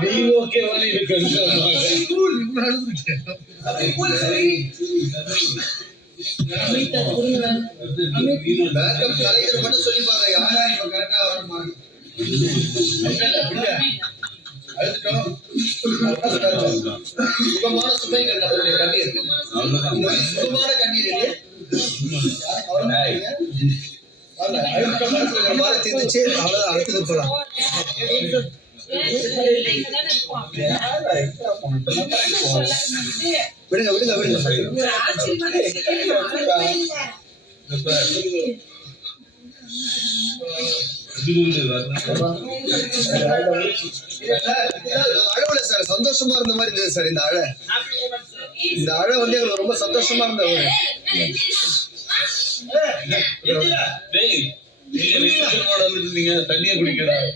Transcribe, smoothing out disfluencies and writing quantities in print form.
நீ ஓகேவா இருக்கு சொல்லிப்பாங்க யாரா இப்ப கரெக்டா வரமாங்க சுகமான சுமைகள் நம்மளுடைய கண்ணீர் சுகமான கண்ணீர் அழுத்த மனசுல மாதிரி தீர்ந்துச்சு அவ்வளவுதான் அடுத்தது போலாம் விடுங்க விடுங்க விடுங்க அழவுல சார் சந்தோஷமா இருந்த மாதிரி இருந்தது சார் இந்த அழ வந்து எங்களுக்கு ரொம்ப சந்தோஷமா இருந்த தண்ணிய குடிக்கிறேன்